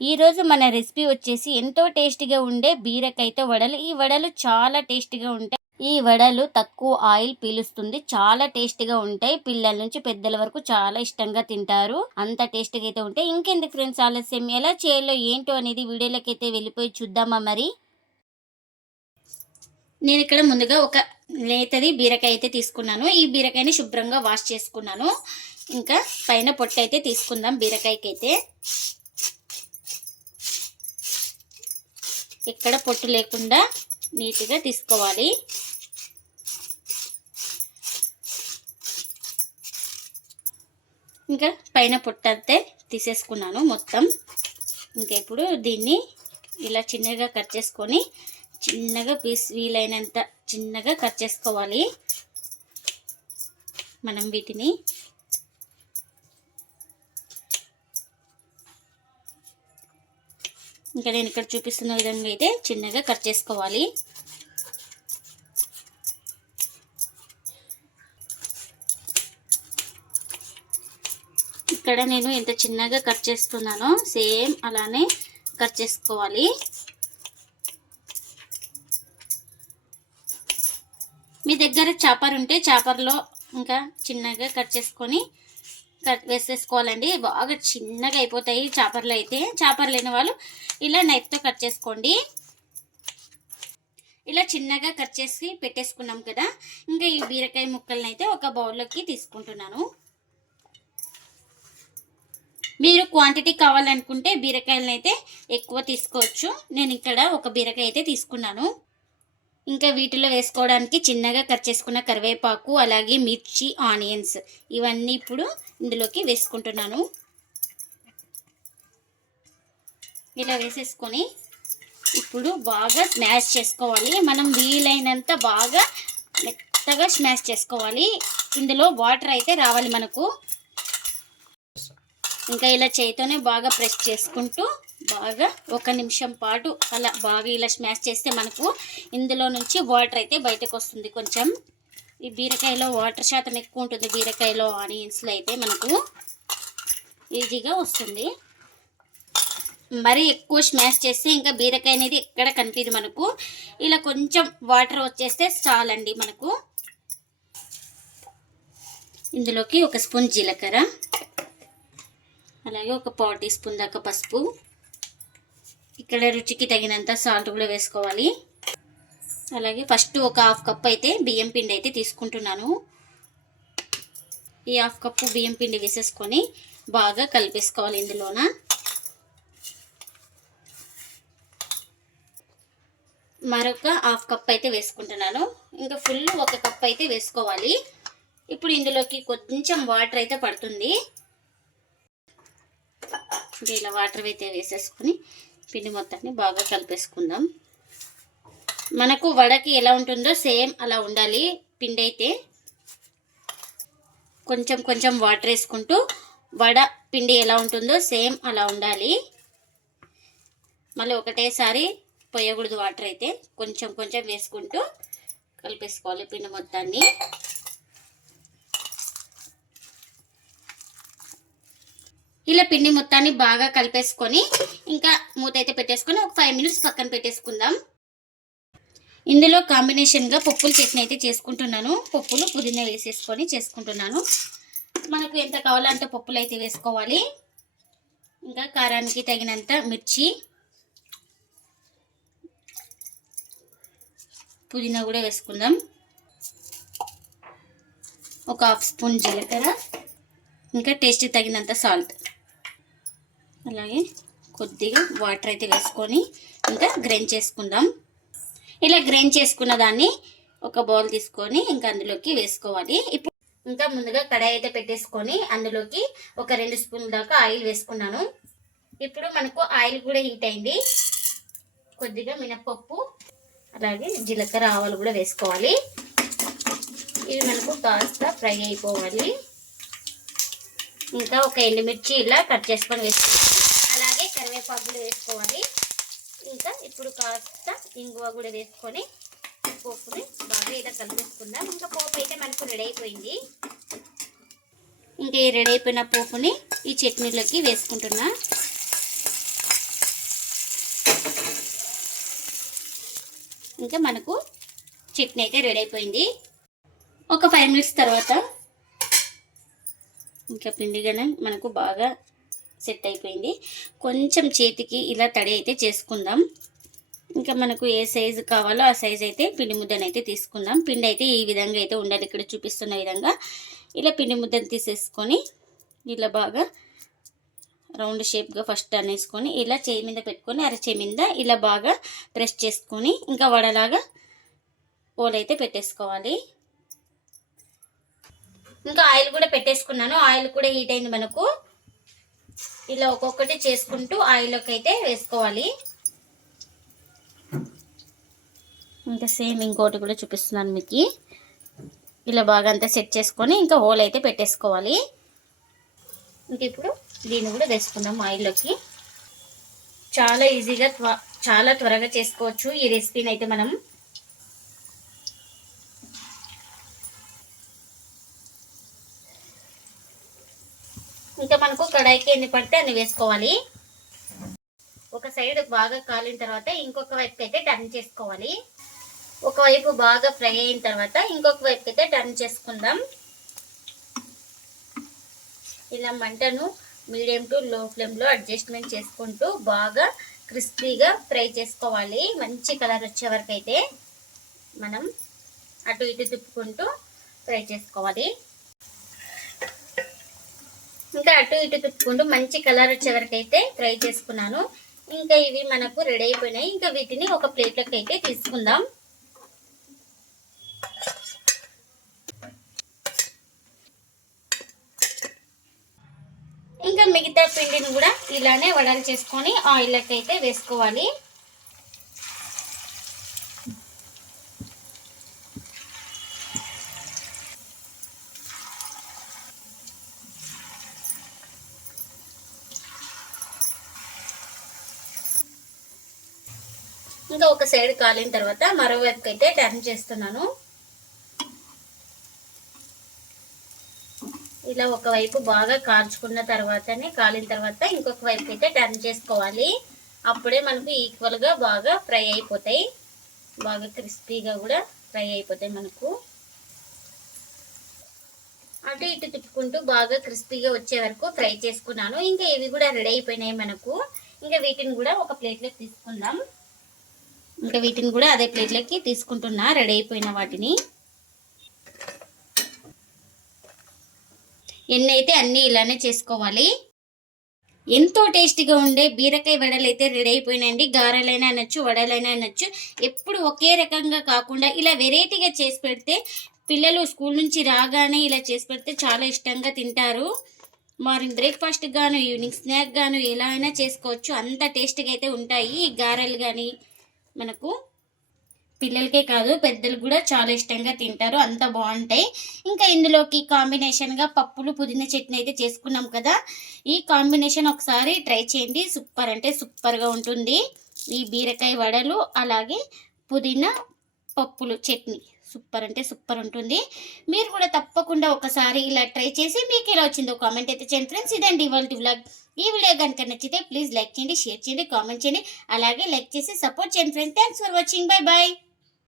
ఈరోజు మన రెసిపీ వచ్చేసి ఎంతో టేస్టీగా ఉండే బీరకాయతో వడలు. ఈ వడలు చాలా టేస్టీగా ఉంటాయి. ఈ వడలు తక్కువ ఆయిల్ పీలుస్తుంది. చాలా టేస్టీగా ఉంటాయి. పిల్లల నుంచి పెద్దల వరకు చాలా ఇష్టంగా తింటారు. అంత టేస్టీగా అయితే ఉంటాయి. ఇంకెందుకు ఫ్రెండ్స్ ఆలస్యం? ఎలా చేయాలో ఏంటో అనేది వీడియోలోకి అయితే వెళ్ళిపోయి చూద్దామా మరి? నేను ఇక్కడ ముందుగా ఒక లేతది బీరకాయ అయితే తీసుకున్నాను. ఈ బీరకాయని శుభ్రంగా వాష్ చేసుకున్నాను. ఇంకా పైన పొట్టు అయితే తీసుకుందాం బీరకాయకైతే. ఎక్కడ పొట్టు లేకుండా నీట్గా తీసుకోవాలి. ఇంకా పైన పొట్టు అంతే తీసేసుకున్నాను మొత్తం. ఇంకా ఇప్పుడు దీన్ని ఇలా చిన్నగా కట్ చేసుకొని చిన్నగా పీస్ వీలైనంత చిన్నగా కట్ చేసుకోవాలి. మనం వీటిని ఇంకా నేను ఇక్కడ చూపిస్తున్న విధంగా అయితే చిన్నగా కట్ చేసుకోవాలి. ఇక్కడ నేను ఎంత చిన్నగా కట్ చేస్తున్నానో సేమ్ అలానే కట్ చేసుకోవాలి. మీ దగ్గర చాపర్ ఉంటే చాపర్లో ఇంకా చిన్నగా కట్ చేసుకొని కట్ వేసేసుకోవాలండి. బాగా చిన్నగా అయిపోతాయి చాపర్లు అయితే. చాపర్ లేని వాళ్ళు ఇలా నైఫ్తో కట్ చేసుకోండి. ఇలా చిన్నగా కట్ చేసి పెట్టేసుకున్నాం కదా. ఇంకా ఈ బీరకాయ ముక్కల్ని అయితే ఒక బౌల్లోకి తీసుకుంటున్నాను. మీరు క్వాంటిటీ కావాలనుకుంటే బీరకాయలను అయితే ఎక్కువ తీసుకోవచ్చు. నేను ఇక్కడ ఒక బీరకాయ అయితే తీసుకున్నాను. ఇంకా వీటిలో వేసుకోవడానికి చిన్నగా కట్ చేసుకున్న కరివేపాకు అలాగే మిర్చి ఆనియన్స్ ఇవన్నీ ఇప్పుడు ఇందులోకి వేసుకుంటున్నాను. ఇలా వేసేసుకొని ఇప్పుడు బాగా స్మాష్ చేసుకోవాలి. మనం వీలైనంత బాగా మెత్తగా స్మాష్ చేసుకోవాలి. ఇందులో వాటర్ అయితే రావాలి మనకు. ఇంకా ఇలా చేయితోనే బాగా ప్రెస్ చేసుకుంటూ బాగా ఒక నిమిషం పాటు అలా బాగా ఇలా స్మాష్ చేస్తే మనకు ఇందులో నుంచి వాటర్ అయితే బయటకు వస్తుంది కొంచెం. ఈ బీరకాయలో వాటర్ శాతం ఎక్కువ ఉంటుంది. బీరకాయలో ఆనియన్స్లో అయితే మనకు ఈజీగా వస్తుంది. మరి ఎక్కువ స్మాష్ చేస్తే ఇంకా బీరకాయ అనేది ఎక్కడ కనిపించదు మనకు. ఇలా కొంచెం వాటర్ వచ్చేస్తే చాలండి మనకు. ఇందులోకి ఒక స్పూన్ జీలకర్ర. అలాగే ఒక పావు టీ స్పూన్ దాకా పసుపు. ఇక్కడ రుచికి తగినంత సాల్ట్ కూడా వేసుకోవాలి. అలాగే ఫస్ట్ ఒక హాఫ్ కప్ అయితే బియ్యం పిండి అయితే తీసుకుంటున్నాను. ఈ హాఫ్ కప్పు బియ్యం పిండి వేసేసుకొని బాగా కలిపేసుకోవాలి ఇందులోన. మరొక హాఫ్ కప్ అయితే వేసుకుంటున్నాను. ఇంకా ఫుల్ ఒక కప్ అయితే వేసుకోవాలి. ఇప్పుడు ఇందులోకి కొంచెం వాటర్ అయితే పడుతుంది. ఇలా వాటర్ అయితే వేసేసుకొని పిండి మొత్తాన్ని బాగా కలిపేసుకుందాం. మనకు వడకి ఎలా ఉంటుందో సేమ్ అలా ఉండాలి పిండి అయితే. కొంచెం కొంచెం వాటర్ వేసుకుంటూ వడ పిండి ఎలా ఉంటుందో సేమ్ అలా ఉండాలి. మళ్ళీ ఒకటేసారి పోయకూడదు వాటర్ అయితే. కొంచెం కొంచెం వేసుకుంటూ కలిపేసుకోవాలి పిండి మొత్తాన్ని. ఇలా పిండి మొత్తాన్ని బాగా కలిపేసుకొని ఇంకా మూత అయితే పెట్టేసుకొని ఒక ఫైవ్ మినిట్స్ పక్కన పెట్టేసుకుందాం. ఇందులో కాంబినేషన్గా పప్పులు చట్నీ అయితే చేసుకుంటున్నాను. పప్పులు పుదీనా వేసేసుకొని చేసుకుంటున్నాను. మనకు ఎంత కావాలో అంత పప్పులు అయితే వేసుకోవాలి. ఇంకా కారానికి తగినంత మిర్చి పుదీనా కూడా వేసుకుందాం. ఒక హాఫ్ స్పూన్ జీలకర్ర ఇంకా టేస్ట్ తగినంత సాల్ట్ అలాగే కొద్దిగా వాటర్ అయితే వేసుకొని ఇంకా గ్రైండ్ చేసుకుందాం. ఇలా గ్రైండ్ చేసుకున్న దాన్ని ఒక బౌల్ తీసుకొని ఇంకా అందులోకి వేసుకోవాలి. ఇప్పుడు ఇంకా ముందుగా కడాయి అయితే పెట్టేసుకొని అందులోకి ఒక రెండు స్పూన్ల దాకా ఆయిల్ వేసుకున్నాను. ఇప్పుడు మనకు ఆయిల్ కూడా హీట్ అయింది. కొద్దిగా మినపప్పు అలాగే జీలకర్ర ఆవాలు కూడా వేసుకోవాలి. ఇవి మనకు కాస్త ఫ్రై అయిపోవాలి. ఇంకా ఒక ఎండుమిర్చి ఇలా కట్ చేసుకొని వేసుకోవాలి కరివేపాకులు వేసుకోవాలి ఇంకా ఇప్పుడు కాస్త ఇంగువ కూడా వేసుకొని పోపుని బాగా ఏదో కలిపేసుకుందాం. ఇంకా పోపు అయితే మనకు రెడీ అయిపోయింది. ఇంకా ఈ రెడీ అయిపోయిన పోపుని ఈ చట్నీలోకి వేసుకుంటున్నా. ఇంకా మనకు చట్నీ అయితే రెడీ అయిపోయింది. ఒక ఫైవ్ మినిట్స్ తర్వాత ఇంకా పిండి గనం మనకు బాగా సెట్ అయిపోయింది. కొంచెం చేతికి ఇలా తడి అయితే చేసుకుందాం. ఇంకా మనకు ఏ సైజు కావాలో ఆ సైజ్ అయితే పిండి ముద్దను అయితే తీసుకుందాం. పిండి అయితే ఈ విధంగా అయితే ఉండాలి. ఇక్కడ చూపిస్తున్న విధంగా ఇలా పిండి ముద్దను తీసేసుకొని ఇలా బాగా రౌండ్ షేప్గా ఫస్ట్ అనేసుకొని ఇలా చేయి మీద పెట్టుకొని అరచేయి మీద ఇలా బాగా ప్రెస్ చేసుకొని ఇంకా వడలాగా ఓలైతే పెట్టేసుకోవాలి. ఇంకా ఆయిల్ కూడా పెట్టేసుకున్నాను. ఆయిల్ కూడా హీట్ అయింది మనకు. ఇలా ఒక్కొక్కటి చేసుకుంటూ ఆయిల్లోకి అయితే వేసుకోవాలి. ఇంకా సేమ్ ఇంకోటి కూడా చూపిస్తున్నాను మీకు. ఇలా బాగా అంతా సెట్ చేసుకొని ఇంకా హోల్ అయితే పెట్టేసుకోవాలి. ఇంక ఇప్పుడు దీన్ని కూడా వేసుకుందాం ఆయిల్లోకి. చాలా ఈజీగా చాలా త్వరగా చేసుకోవచ్చు ఈ రెసిపీని అయితే మనం. ఇంకా మనకు కడాయికి ఎన్ని పడితే అన్ని వేసుకోవాలి. ఒక సైడ్ బాగా కాలిన తర్వాత ఇంకొక వైపు అయితే టర్న్ చేసుకోవాలి. ఒకవైపు బాగా ఫ్రై అయిన తర్వాత ఇంకొక వైపుకి అయితే టర్న్ చేసుకుందాం. ఇలా మంటను మీడియం టు లో ఫ్లేమ్లో అడ్జస్ట్మెంట్ చేసుకుంటూ బాగా క్రిస్పీగా ఫ్రై చేసుకోవాలి. మంచి కలర్ వచ్చే వరకు అయితే మనం అటు ఇటు తిప్పుకుంటూ ఫ్రై చేసుకోవాలి. ఇంకా అటు ఇటు తిప్పుకుంటూ మంచి కలర్ వచ్చే వరకు అయితే ఫ్రై చేసుకున్నాను. ఇంకా ఇవి మనకు రెడీ అయిపోయినాయి. ఇంకా వీటిని ఒక ప్లేట్లోకి అయితే తీసుకుందాం. ఇంకా మిగతా పిండిని కూడా ఇలానే వడలు చేసుకొని ఆయిల్లోకి అయితే వేసుకోవాలి. ఇంకా ఒక సైడ్ కాలిన తర్వాత మరోవైపుకి అయితే టర్న్ చేస్తున్నాను. ఇలా ఒకవైపు బాగా కాల్చుకున్న తర్వాతనే కాలిన తర్వాత ఇంకొక వైపు అయితే టర్న్ చేసుకోవాలి. అప్పుడే మనకు ఈక్వల్గా బాగా ఫ్రై అయిపోతాయి. బాగా క్రిస్పీగా కూడా ఫ్రై అయిపోతాయి మనకు. అటు ఇటు తిప్పుకుంటూ బాగా క్రిస్పీగా వచ్చే వరకు ఫ్రై చేసుకున్నాను. ఇంకా ఇవి కూడా రెడీ అయిపోయినాయి మనకు. ఇంకా వీటిని కూడా ఒక ప్లేట్లోకి తీసుకుందాం. ఇంకా వీటిని కూడా అదే ప్లేట్లోకి తీసుకుంటున్నా. రెడీ అయిపోయిన వాటిని. ఎన్ని అయితే అన్నీ ఇలానే చేసుకోవాలి. ఎంతో టేస్టీగా ఉండే బీరకాయ వడలు అయితే రెడీ అయిపోయినాయండి. గారెలైనా అనొచ్చు వడలైనా అనొచ్చు. ఎప్పుడు ఒకే రకంగా కాకుండా ఇలా వెరైటీగా చేసి పెడితే పిల్లలు స్కూల్ నుంచి రాగానే ఇలా చేసి పెడితే చాలా ఇష్టంగా తింటారు. మార్నింగ్ బ్రేక్ఫాస్ట్ గాను ఈవినింగ్ స్నాక్ గాను ఎలా అయినా చేసుకోవచ్చు. అంత టేస్టీగా అయితే ఉంటాయి. గారెలు కానీ మనకు పిల్లలకే కాదు పెద్దలు కూడా చాలా ఇష్టంగా తింటారు అంత బాగుంటాయి. ఇంకా ఇందులోకి కాంబినేషన్గా పప్పులు పుదీనా చట్నీ అయితే చేసుకున్నాం కదా. ఈ కాంబినేషన్ ఒకసారి ట్రై చేయండి. సూపర్ అంటే సూపర్గా ఉంటుంది. ఈ బీరకాయ వడలు అలాగే పుదీనా పప్పులు చట్నీ. సూపర్ అంటే సూపర్ ఉంటుంది. మీరు కూడా తప్పకుండా ఒకసారి ఇలా ట్రై చేసి మీకు ఎలా వచ్చిందో కామెంట్ అయితే చేయండి ఫ్రెండ్స్. ఇదండి ఇవాళ వ్లాగ్. ఈ వీడియో కనుక నచ్చితే ప్లీజ్ లైక్ చేయండి షేర్ చేయండి కామెంట్ చేయండి. అలాగే లైక్ చేసి సపోర్ట్ చేయండి friends. Thanks for watching. Bye bye